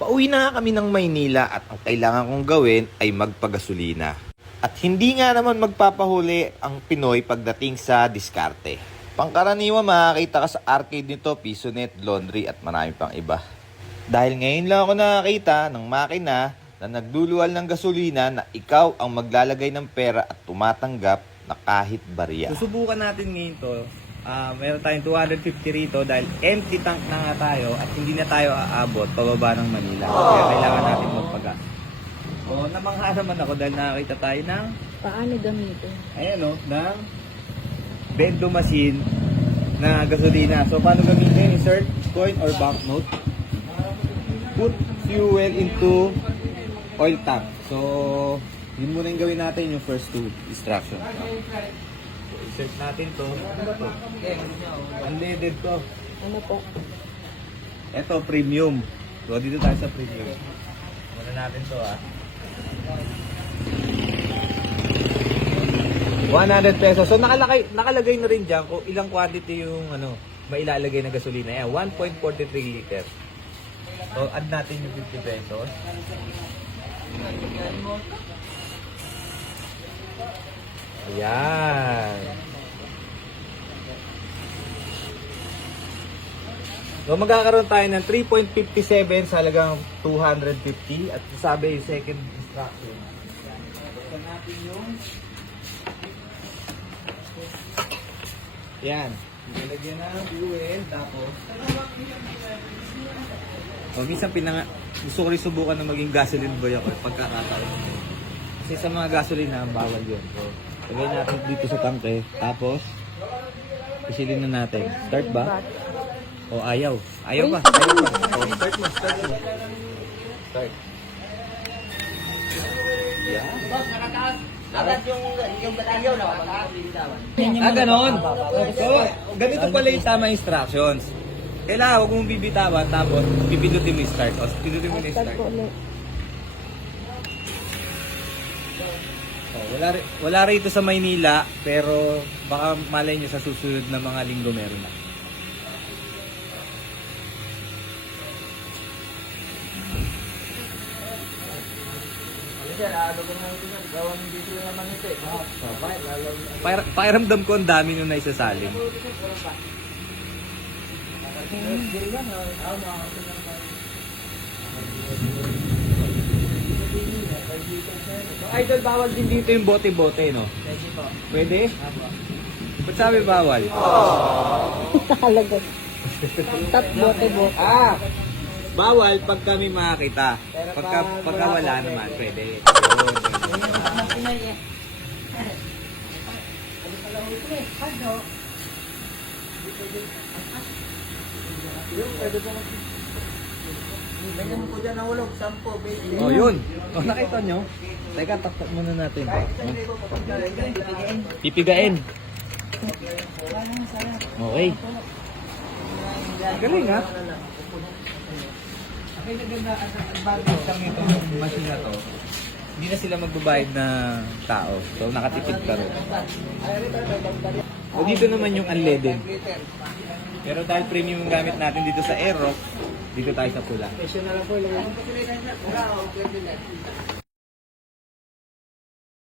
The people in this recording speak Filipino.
Pauwi na nga kami ng Maynila at ang kailangan kong gawin ay magpagasolina. At hindi nga naman magpapahuli ang Pinoy pagdating sa diskarte. Pangkaraniwan makakita ka sa arcade nito, Pisonet, Laundry at marami pang iba. Dahil ngayon lang ako nakakita ng makina na nagduluwal ng gasolina na ikaw ang maglalagay ng pera at tumatanggap na kahit barya. Susubukan natin ngayon to. Meron tayong 250 rito dahil empty tank na nga tayo at hindi na tayo aabot pababa ng Manila. Kaya kailangan natin magpagas. O, namangha naman ako dahil nakakita tayo ng Paano gamitin? ayan o, ng bendo machine na gasolina. So, paano gamitin? Insert coin or banknote. Put fuel into oil tank. So, yun muna yung gawin natin yung first two instruction. So, insert natin to. Ano ba to? Unleaded to. Ano po? Ito, premium. So, dito tayo sa premium. Muna natin to 100 pesos. So nakalagay na rin diyan kung ilang quantity yung mailalagay na gasolina. Yan, 1.43 liter. So add natin yung 50 pesos. Ayan. So magkakaroon tayo ng 3.57 sa halagang 250 at sabi yung second instruction. Buksan natin yung yan. Nilagyan na ng fuel tapos minsan gusto ko rin subukan na maging gasoline boy ako pagkakataon. Kasi sa mga gasolina bawal yun. So lagay natin dito sa tangke tapos isilin na natin. Start ba? O ayaw. Ayaw ba? Ayaw ba? O, start mo. Start. Yeah. Agad yung batalyaw na Ganon. So, ganito pala yung tama instructions. Kailangan huwag mong bibitawan tapos pipindutin mo yung start. O, pindutin mo yung Start start. po ulit. Wala rito sa Maynila pero baka malay nyo sa susunod na mga linggo meron na. Pakiramdam ko ang dami nung naisasalim. Idol, bawal din dito yung bote-bote, no? Pwede? Ba't sabi bawal? Talaga. Tap bote-bote. Bawal pag kami makakita. Pagka wala naman, pwede. Ganyan po dyan nahulog, 10, 20. Oh, yun. Oh, nakita nyo? Teka, taktak muna natin. Pipigain. Okay. Galing, ha? Ang naganda ang advantage lang ito ng machine na to. Hindi na sila magbabayad na tao. So, nakatipid ka rin. O dito naman yung unleaded. Pero dahil premium yung gamit natin dito sa Aerox, dito tayo sa pula. Wala, okay din.